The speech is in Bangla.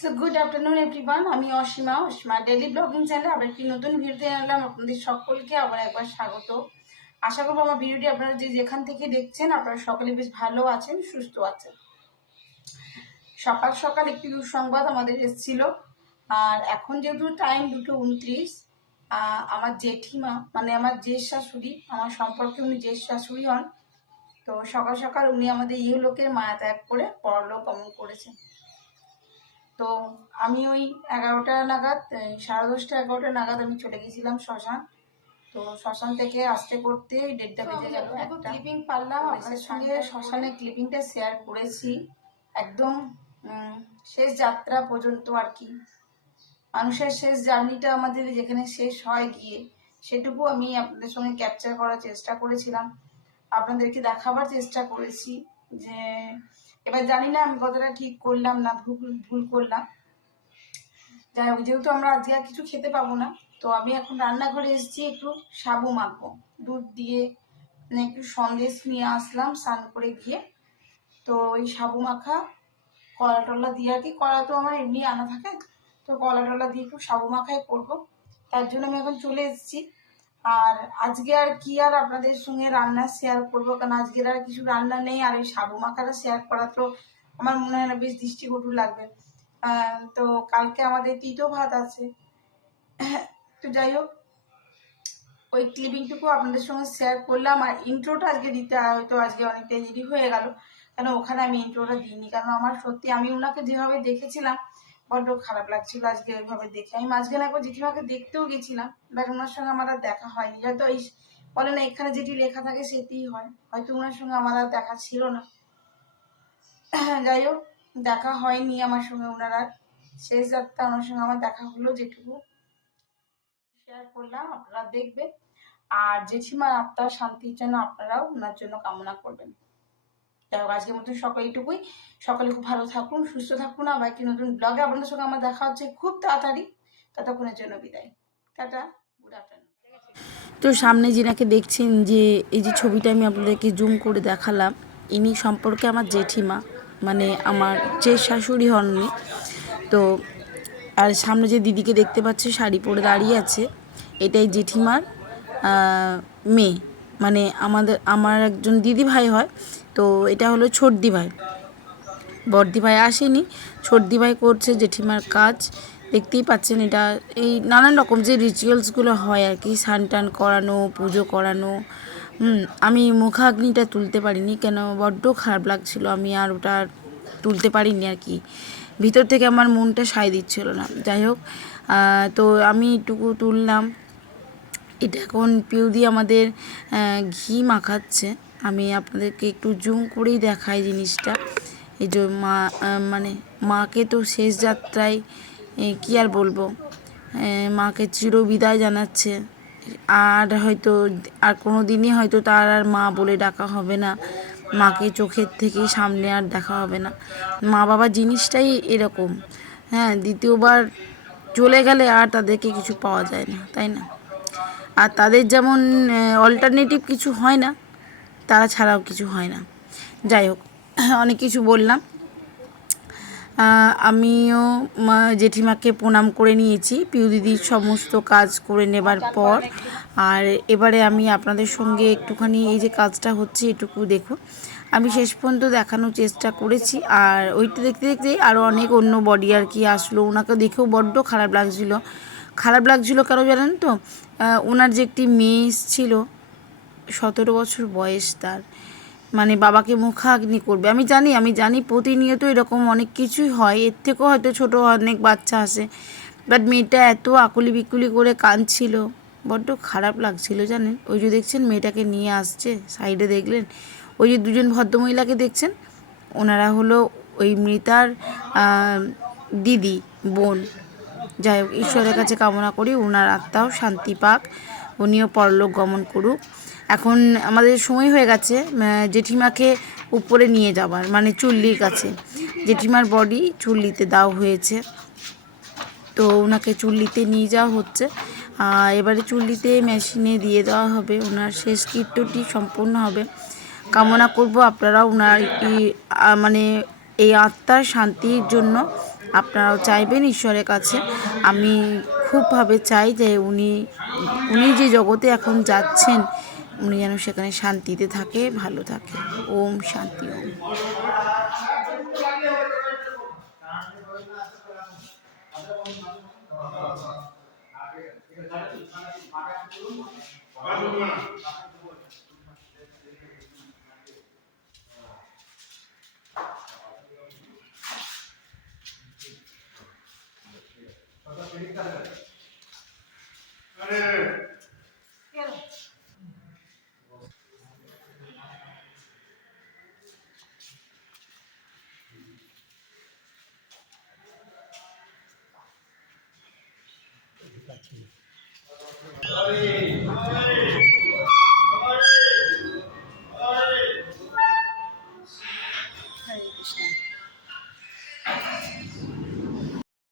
সো গুড আফটারনুন এভরিওয়ান, আমি অসীমা ডেইলি ব্লগিং চ্যানেলে আবার একটি নতুন ভিডিওতে আনলাম। আপনাদের সকলকে আবার একবার স্বাগত। আশা করবো আমার ভিডিওটি আপনারা যেখান থেকে দেখছেন আপনারা সকলে বেশ ভালো আছেন, সুস্থ আছেন। সকাল সকাল একটি দুঃসংবাদ আমাদের এসেছিল। আর এখন যেহেতু টাইম 2:29, আমার জেঠিমা মানে আমার জেঠ শাশুড়ি, আমার সম্পর্কে উনি জেঠ শাশুড়ি হন। তো সকাল সকাল উনি আমাদের ইহলোকের মায়া ত্যাগ করে পরলোক গমন করেছেন। তো আমি ওই 11টা নাগাদ, 10:30 11টা নাগাদ আমি চলে গেছিলাম শ্মশান। তো শ্মশান থেকে আসতে করতে 1:30টা বেজে গেল। একটা ক্লিপিং পারলাম আপনাদের সঙ্গে শ্মশানের ক্লিপিংটা শেয়ার করেছি, একদম শেষ যাত্রা পর্যন্ত আর কি। মানুষের শেষ জার্নিটা আমাদের যেখানে শেষ হয় গিয়ে, সেটুকু আমি আপনাদের সঙ্গে ক্যাপচার করার চেষ্টা করেছিলাম, আপনাদেরকে দেখাবার চেষ্টা করেছি। যে এবার জানি না আমি কতটা ঠিক করলাম না ভুল করলাম। যাই হোক, যেহেতু আমরা আজকে আর কিছু খেতে পাবো না, তো আমি এখন রান্নাঘরে এসেছি একটু সাবু মাখবো দুধ দিয়ে, মানে একটু সন্দেশ নিয়ে আসলাম স্নান করে গিয়ে। তো ওই সাবু মাখা কলা টলা দিয়ে আর কি, কলা তো আমার এমনি আনা থাকে, তো কলা টলা দিয়ে একটু সাবু মাখাই করবো, তার জন্য আমি এখন চলে এসেছি। আর আজকে আর কি আর আপনাদের সঙ্গে রান্না শেয়ার করবো, কারণ আজকের আর কিছু রান্না নেই। আর ওই সাবু মাখাটা শেয়ার করা তো আমার মনে হয় না বেশ দৃষ্টিকটু লাগবে। তো কালকে আমাদের তিতো ভাত আছে। তো যাই হোক, ওই ক্লিপিংটুকু আপনাদের সঙ্গে শেয়ার করলাম। আর ইন্ট্রোটা আজকে দিতে হয়তো আজকে অনেকটা দেরি হয়ে গেল, কেন ওখানে আমি ইন্ট্রোটা দিইনি, কারণ আমার সত্যি আমি ওনাকে যেভাবে দেখেছিলাম বড্ড খারাপ লাগছিল আজকে ওইভাবে দেখে। আমি মাঝখানে একবার জেঠিমাকে দেখতেও গেছিলাম, বাট ওনার সঙ্গে আমার আর দেখা হয়নি। হয়তো এই বলে না এখানে যেটি লেখা থাকে সেটিই হয়, হয়তো ওনার সঙ্গে আমার আর দেখা ছিল না। যাই হোক, দেখা হয়নি আমার সঙ্গে ওনার আর। শেষ যাত্রা ওনার সঙ্গে আমার দেখা হলো, যেটুকু শেয়ার করলাম আপনারা দেখবেন। আর জেঠিমার আত্মার শান্তির জন্য আপনারাও ওনার জন্য কামনা করবেন। যাই হোক, আজকের মতো এইটুকুই। সকলে খুব ভালো থাকুন, সুস্থ থাকুন। আবার একটি নতুন ব্লগে আপনাদের সঙ্গে আমার দেখা হচ্ছে খুব তাড়াতাড়ি। ততক্ষণের জন্য বিদায়, টাটা, গুড আফটারনুন। তো সামনে যিনাকে দেখছেন, যে এই যে ছবিটা আমি আপনাদেরকে জুম করে দেখালাম, ইনি সম্পর্কে আমার জেঠিমা, মানে আমার যে শাশুড়ি হন উনি। তো আর সামনে যে দিদিকে দেখতে পাচ্ছে শাড়ি পরে দাঁড়িয়ে আছে, এটাই জেঠিমার মেয়ে, মানে আমার একজন দিদি ভাই হয়। তো এটা হলো ছোটদি ভাই, বড়দি ভাই আসেনি, ছোটদি ভাই করছে জেঠিমার কাজ। দেখতেই পাচ্ছেন, এটা এই নানান রকম যে রিচুয়ালসগুলো হয় আর কি, স্নান টান করানো, পুজো করানো। আমি মুখাগ্নিটা তুলতে পারিনি, কেন বড্ড খারাপ লাগছিল, আমি আর ওটা তুলতে পারিনি আর কি, ভিতর থেকে আমার মনটা সায় দিচ্ছিল না। যাই হোক, তো আমি এটুকু তুললাম। এটা এখন পিউ দিয়ে আমাদের ঘি মাখাচ্ছে। আমি আপনাদেরকে একটু জুম করেই দেখাই জিনিসটা। এই যে মা, মানে মাকে তো শেষ যাত্রায় কী আর বলবো, মাকে চিরবিদায় জানাচ্ছে। আর হয়তো আর কোনো দিনই হয়তো তার আর মা বলে ডাকা হবে না, মাকে চোখের থেকে সামনে আর দেখা হবে না। মা বাবা জিনিসটাই এরকম, হ্যাঁ, দ্বিতীয়বার চলে গেলে আর তাদেরকে কিছু পাওয়া যায় না, তাই না? আর তাদের যেমন অল্টারনেটিভ কিছু হয় না, তারা ছাড়াও কিছু হয় না। যাই হোক, অনেক কিছু বললাম। আমিও জেঠিমাকে প্রণাম করে নিয়েছি পিউ দিদির সমস্ত কাজ করে নেবার পর। আর এবারে আমি আপনাদের সঙ্গে একটুখানি এই যে কাজটা হচ্ছে এটুকু দেখুন, আমি শেষ পর্যন্ত দেখানোর চেষ্টা করেছি। আর ওইটা দেখতে দেখতে আরও অনেক অন্য বডি আর কি আসলো, ওনাকে দেখেও বড্ড খারাপ লাগছিলো কারো জানেন তো, ওনার যে একটি মেয়ে ছিল, 17 বছর বয়স তার, মানে বাবাকে মুখাগ্নি করবে। আমি জানি প্রতিনিয়ত এরকম অনেক কিছুই হয়, এর থেকেও হয়তো ছোটো অনেক বাচ্চা আসে, বাট মেয়েটা এত আকুলি বিকুলি করে কাঁদছিল, বড্ড খারাপ লাগছিল জানেন। ওই যে দেখছেন মেয়েটাকে নিয়ে আসছে সাইডে, দেখলেন ওই যে দুজন ভদ্রমহিলাকে দেখছেন, ওনারা হলো ওই মৃতার দিদি, বোন। যাই হোক, ঈশ্বরের কাছে কামনা করি ওনার আত্মাও শান্তি পাক, উনিও পরলোক গমন করুক। এখন আমাদের সময় হয়ে গেছে জেঠিমাকে উপরে নিয়ে যাবার, মানে চুল্লির কাছে। জেঠিমার বডি চুল্লিতে দেওয়া হয়েছে, তো ওনাকে চুল্লিতে নিয়ে যাওয়া হচ্ছে। এবারে চুল্লিতে মেশিনে দিয়ে দেওয়া হবে, ওনার শেষ কীর্তনটি সম্পূর্ণ হবে। কামনা করব আপনারা ওনার মানে এই আত্মার শান্তির জন্য আপনারাও চাইবেন ঈশ্বরের কাছে। আমি খুবভাবে চাই যে উনি যে জগতে এখন যাচ্ছেন উনি যেন সেখানে শান্তিতে থাকে, ভালো থাকে। ওম শান্তি ওম।